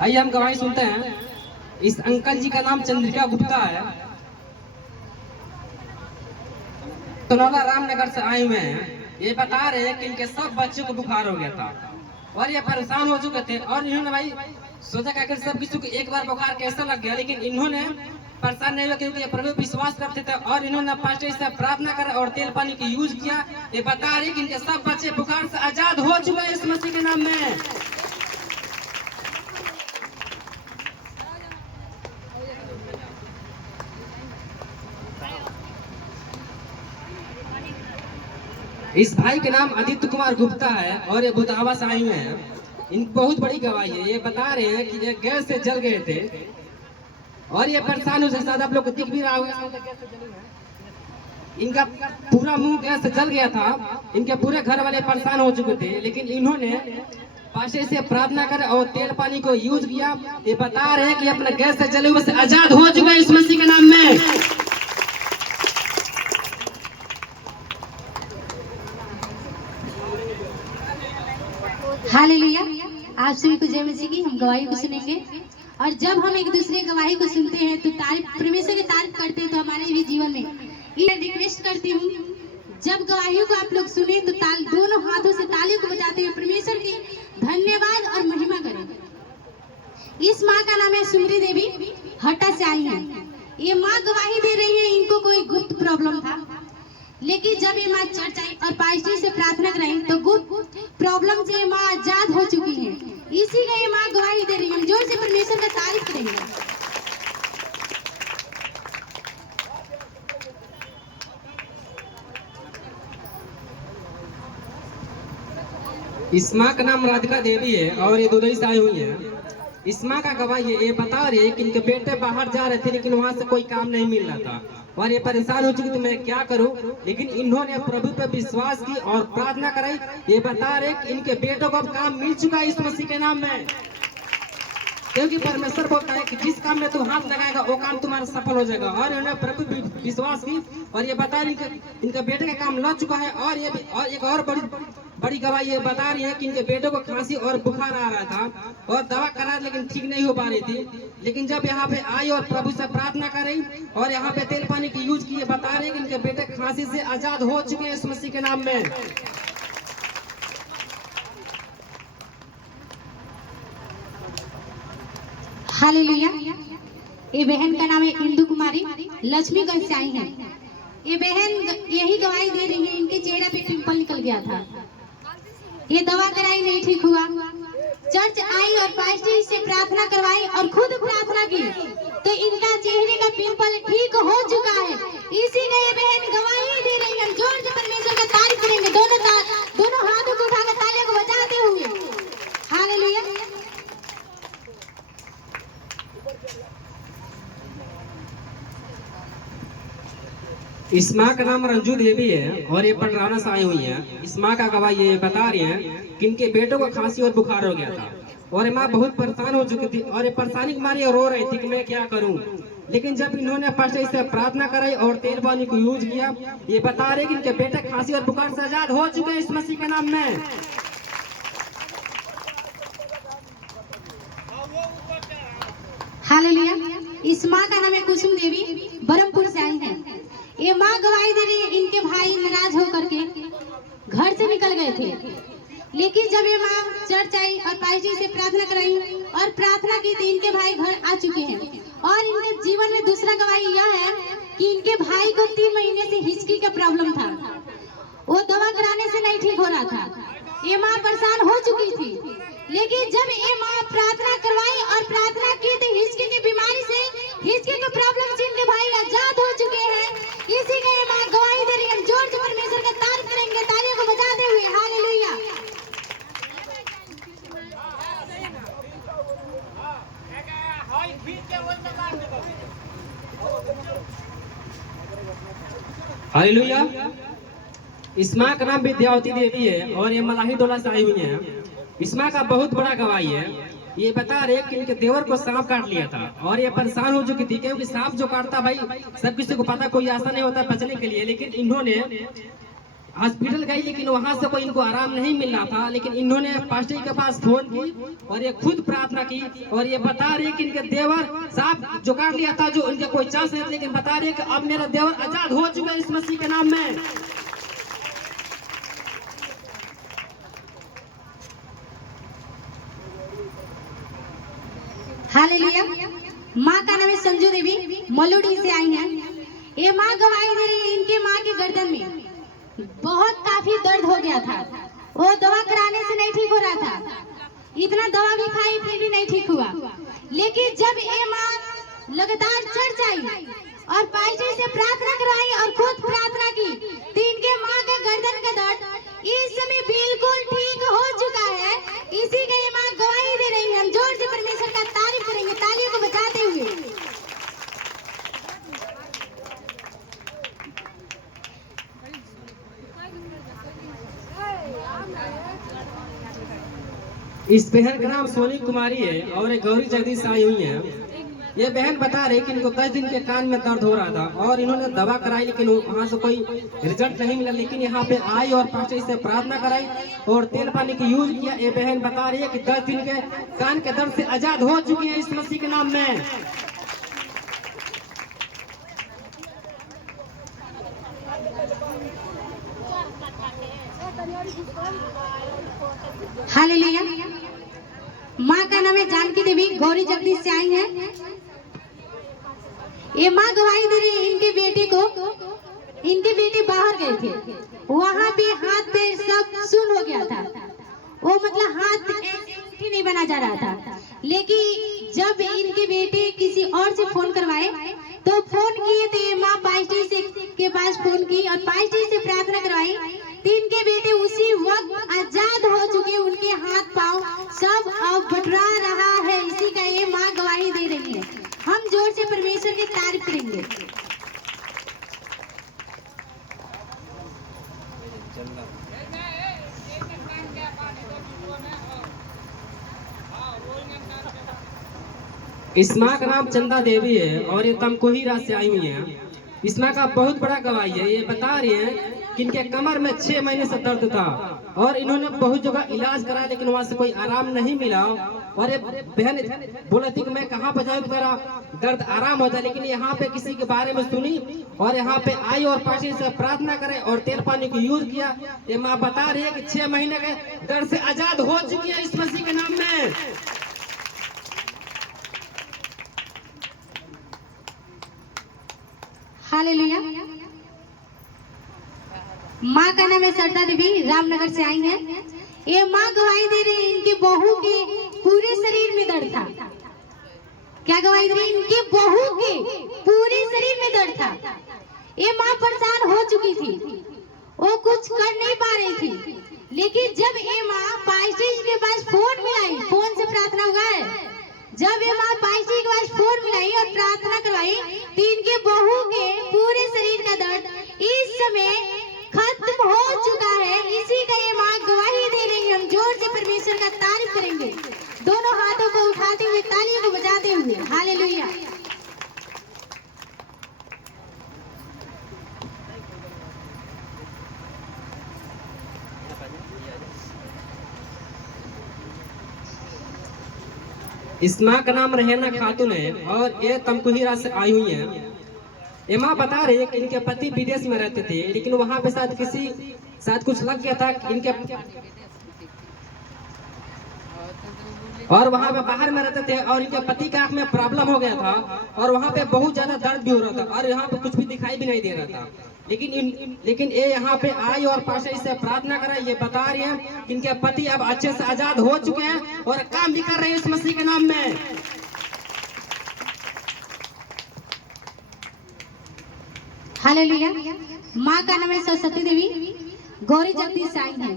आइए हम गवाही सुनते हैं। इस अंकल जी का नाम चंद्रिका गुप्ता है, तनौला रामनगर से आए हुए हैं। ये बता रहे हैं कि इनके सब बच्चों को बुखार हो गया था और ये परेशान हो चुके थे और इन्होंने भाई सोचा कि अगर सब किसी को एक बार बुखार कैसा लग गया, लेकिन इन्होंने परेशान नहीं हुआ क्योंकि ये प्रभु विश्वास रखते थे और इन्होंने पास्टर से प्रार्थना करा और तेल पानी की यूज किया। ये बता रहे कि इनके सब बच्चे बुखार से आजाद हो चुके हैं इस मसीह के नाम में। इस भाई के नाम आदित्य कुमार गुप्ता है और ये बुतावा से आए हुए हैं। इन बहुत बड़ी गवाही है। ये बता रहे हैं कि ये गैस से जल गए थे और ये परेशान हो सकता, आप लोग को दिख भी रहा होगा, इनका पूरा मुंह गैस से जल गया था। इनके पूरे घर वाले परेशान हो चुके थे, लेकिन इन्होंने पास्टर से प्रार्थना कर और तेल पानी को यूज किया। ये बता रहे हैं कि अपने गैस से जले हुए से आजाद हो चुके हैं इस मसीह के नाम में। हालेलुया। आप सभी को जय मसीह की। हम गवाही को सुनेंगे और जब हम एक दूसरे गवाही को सुनते हैं तो तारीफ, परमेश्वर की तारीफ करते हैं, तो हमारे भी जीवन में ये रिक्वेस्ट करती हूँ, जब गवाहियों को आप लोग सुने तो दोनों हाथों से तालियों को बजाते हुए परमेश्वर की धन्यवाद और महिमा करें। इस माँ का नाम है सुमरी देवी, हटा से आई है। ये माँ गवाही दे रही है, इनको कोई गुप्त प्रॉब्लम था, लेकिन जब ये माँ चर्च आई और पास्टर से प्रार्थना कराई तो गुप्त प्रॉब्लम से ये माँ आजाद हो चुकी है। इसी का ये माँ गवाही दे रही है। हम जोर से परमेश्वर का तारीफ करेंगे। इस माँ का नाम राधिका देवी है और ये दुबई से आई हुई है। इस माँ का गवाही है। ये बता रही है कि इनके बेटे बाहर जा रहे थे लेकिन वहाँ से कोई काम नहीं मिल रहा था और ये परेशान हो चुकी तो मैं क्या करूं, लेकिन इन्होंने प्रभु पे विश्वास की और प्रार्थना कराई। ये बता रहे कि इनके बेटों को अब काम मिल चुका है इस मसीह के नाम में, क्योंकि परमेश्वर बोलता है कि जिस काम में तू हाथ लगाएगा वो काम तुम्हारा सफल हो जाएगा। और इन्होंने प्रभु पे विश्वास की और ये बता रही इनके बेटे का काम लग चुका है। और ये और एक और बड़ी गवाही ये बता रही है कि इनके बेटों को खांसी और बुखार आ रहा था और दवा करा लेकिन ठीक नहीं हो पा रही थी, लेकिन जब यहाँ पे आई और प्रभु से प्रार्थना करी और यहाँ पे तेल पानी की यूज की, बता रहे कि इनके बेटे खांसी से आजाद हो चुके हैं इस मसीह के नाम में। हालेलुया। ये बहन का नाम है इंदु कुमारी, लक्ष्मीगंज से आई है। ये बहन यही गवाही दे रही है, इनके चेहरे पे पिंपल निकल गया था, ये दवा कराई नहीं ठीक हुआ। चर्च आई और पास्टर से प्रार्थना करवाई और खुद प्रार्थना की तो इनका चेहरे का पिंपल ठीक हो चुका है। इसी का ये बहन गवाही दे रही है। जोर से परमेश्वर का तारीफ करेंगे, दोनों हाथों को उठाकर तालियों को बजाते हुए। हालेलुया। इस माँ का नाम रंजू देवी है और ये पटराना से आई हुई है। इस माँ का गवाही ये बता रही है कि इनके बेटों को खांसी और बुखार हो गया था और ये माँ बहुत परेशान हो चुकी थी और ये परेशानी के मारे रो रही थी कि मैं क्या करूं, लेकिन जब इन्होंने पास्टर से प्रार्थना कराई और तेल पानी को यूज किया, ये बता रहे कि इनके बेटे खांसी और बुखार से आजाद हो चुके हैं इस मसीह के नाम में। हालेलुया। इस माँ का नाम है कुसुम देवी, बरमपुर से आई है। ये माँ गवाही दे रही है, इनके भाई नाराज होकर के घर से निकल गए थे, लेकिन जब ये माँ चर्च आई और पास्टर से प्रार्थना कराई और प्रार्थना की तो इनके भाई घर आ चुके हैं। और इनके जीवन में दूसरा गवाही यह है कि इनके भाई को 3 महीने से हिचकी का प्रॉब्लम था, वो दवा कराने से नहीं ठीक हो रहा था। ये माँ परेशान हो चुकी थी, लेकिन जब ये माँ प्रार्थना करवाई और प्रार्थना की तो हिचकी की बीमारी से, हिचकी की प्रॉब्लम से इनके भाई आजाद हो चुके हैं। इसी का ये माँ गवाही दे रही है। जोर से परमेश्वर का तारीफ करेंगे, तालियों को बजाते हुए। हालेलुया। हालेलुया। इस माँ का नाम विद्यावती देवी है और ये मलाही टोला से आई हुई है। इस माँ का बहुत बड़ा गवाही है। ये बता रहे कि इनके देवर को सांप काट लिया था और ये परेशान हो चुकी थी, क्योंकि सांप जो काटता भाई सब किसी को पता, कोई आशा नहीं होता बचने के लिए, लेकिन इन्होंने हॉस्पिटल गई, लेकिन वहां से कोई इनको आराम नहीं मिल रहा था। लेकिन इन्होंने पास्टर जी के पास फोन की और ये खुद प्रार्थना की और ये बता रहे कि इनके देवर साहब जो कर लिया था, जो उनके कोई चांस नहीं, लेकिन बता रहे कि अब मेरा देवर आजाद हो चुका है इस मसीह के नाम में। हालेलुया। माँ का नाम है संजू देवी, मलुडी से आई हैं। ये माँ गवाही दे रही है, इनके माँ के गर्दन में बहुत काफी दर्द हो गया था। वो दवा कराने से नहीं ठीक हो रहा था, इतना दवा भी खाई फिर भी नहीं ठीक हुआ। लेकिन जब ये माँ लगातार चर्च आई और पास्टर से प्रार्थना करवाई और खुद प्रार्थना की, तो इनके माँ के गर्दन का दर्द इस समय बिल्कुल ठीक हो चुका है। इसी का ये माँ गवाही दे रही है। हम जोर से परमेश्वर का तारीफ करेंगे तालियों को बजाते हुए। इस बहन का नाम सोनी कुमारी है और एक गौरी जगदीश आई हुई है। ये बहन बता रही कि इनको 10 दिन के कान में दर्द हो रहा था और इन्होंने दवा कराई, लेकिन वहाँ से कोई रिजल्ट नहीं मिला। लेकिन यहाँ पे आई और पास्टर से प्रार्थना कराई और तेल पानी की यूज किया। ये बहन बता रही है कि 10 दिन के कान के दर्द से आजाद हो चुकी है इस मसीह के नाम में। हालेलुया। माँ का नाम है जानकी देवी, गौरी जगदीश से आई है। ये माँ गवाही दे रही है, इनके बेटे बाहर गए थे, वहाँ पे हाथ पैर सब सुन हो गया था। वो मतलब हाथ ऐसे नहीं बना जा रहा था। लेकिन जब इनके बेटे किसी और से फोन करवाए तो फोन किए तो ये माँ पास्टर से के पास फोन की और पास्टर से प्रार्थना करवाई। तीन के बेटे उसी वक्त आजाद हो चुके, उनके हाथ पांव सब अब बटरा रहा है। इसी का ये माँ गवाही दे रही है। हम जोर से परमेश्वर की तारीफ करेंगे। इस माँ का नाम चंदा देवी है और ये तमकुहीरा से आई हुई है। इस माँ का बहुत बड़ा गवाही है। ये बता रही है कि इनके कमर में 6 महीने से दर्द था और इन्होंने बहुत जगह इलाज कराया, लेकिन वहाँ से कोई आराम नहीं मिला। और ये बहन बोली थी कि मैं कहाँ पे जाऊँ कि मेरा दर्द आराम हो जाए, लेकिन यहाँ पे किसी के बारे में सुनी और यहाँ पे आई और पास्टर से प्रार्थना करे और तेल पानी को यूज किया। ये माँ बता रही है कि 6 महीने के दर्द से आजाद हो चुकी है इस मसीह के नाम में। हालेलुया। माँ का नाम है सरदा देवी, रामनगर से आई है। ये माँ गवाही दे रही है, इनके बहू के पूरे शरीर में दर्द था। क्या गवाही दे रही है? इनके बहू के पूरे शरीर में दर्द था। ये माँ परेशान हो चुकी थी, वो कुछ कर नहीं पा रही थी। लेकिन जब ये माँ पास्टर के पास फोन मिलाई, फोन से प्रार्थना हुआ है, जब ये माँ पास्टर के पास फोन मिलाई और प्रार्थना करवाई तो इनके बहू के पूरे शरीर का दर्द इस समय खत्म हो चुका है। इसी का ये माँ गवाही दे रही है। हम जोर से परमेश्वर का तारीफ करेंगे, दोनों हाथों को उठाते हुए, तालियों को बजाते हुए। हालेलुया। इस माँ का नाम रहेना खातून है और ये तमकुहीरा से आई हुई है। ये माँ बता रही है कि इनके पति विदेश में रहते थे, लेकिन वहाँ पे शायद किसी साथ कुछ लग गया था इनके, और वहाँ पे बाहर में रहते थे और इनके पति का आँख में प्रॉब्लम हो गया था और वहाँ पे बहुत ज्यादा दर्द भी हो रहा था और यहाँ पे कुछ भी दिखाई भी नहीं दे रहा था। लेकिन ये यहाँ पे आई और पास्टर से प्रार्थना कराई। ये बता रही है कि इनके पति अब अच्छे से आजाद हो चुके हैं और काम भी कर रहे हैं इस मसीह के नाम में। हालेलुया। माँ का नाम है सरस्वती देवी, गौरी जगदीश आई है।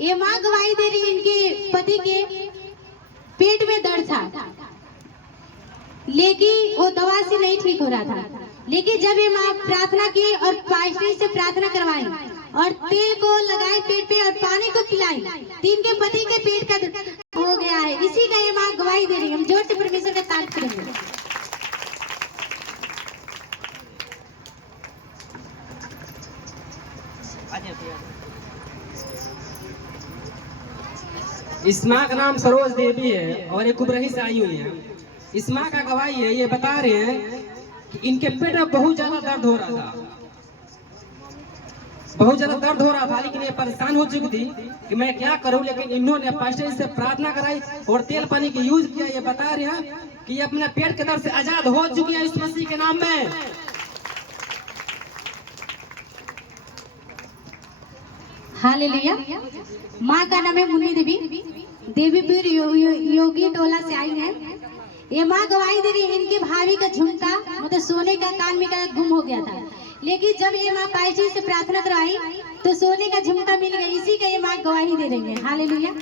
ये माँ गवाही दे रही है, इनके पति के पेट में दर्द था, लेकिन वो दवा से नहीं ठीक हो रहा था। लेकिन जब ये माँ प्रार्थना की और पास्टर से प्रार्थना करवाई और तेल को लगाए पेट पे और पानी को पिलाई, तो इनके पति के पेट का दर्द हो गया है। इसी का ये माँ गवाही दे रही है। हम जोर से परमेश्वर का तारीफ करेंगे। आ जाओ। इस माँ का नाम सरोज देवी है और ये कुबरही से आई हुई है। इस माँ का गवाही है, ये बता रहे हैं कि इनके पेट में बहुत ज्यादा दर्द हो रहा था, बहुत ज्यादा दर्द हो रहा था, लेकिन ये परेशान हो चुकी थी कि मैं क्या करूं। लेकिन इन्होंने पास्टर से प्रार्थना कराई और तेल पानी की यूज किया। ये बता रहे हैं कि ये अपने पेट के दर्द से आजाद हो चुकी है इस मसीह के नाम में। हालेलुया। माँ का नाम है मुन्नी देवी, देवीपुर योगी टोला से आई है। ये माँ गवाही दे रही है, इनके भाभी का झुमका मतलब सोने का कान में का गुम हो गया था, लेकिन जब ये माँ पाइची से प्रार्थना कराई तो सोने का झुमका मिल गया। इसी का ये माँ गवाही दे रही है। हालेलुया।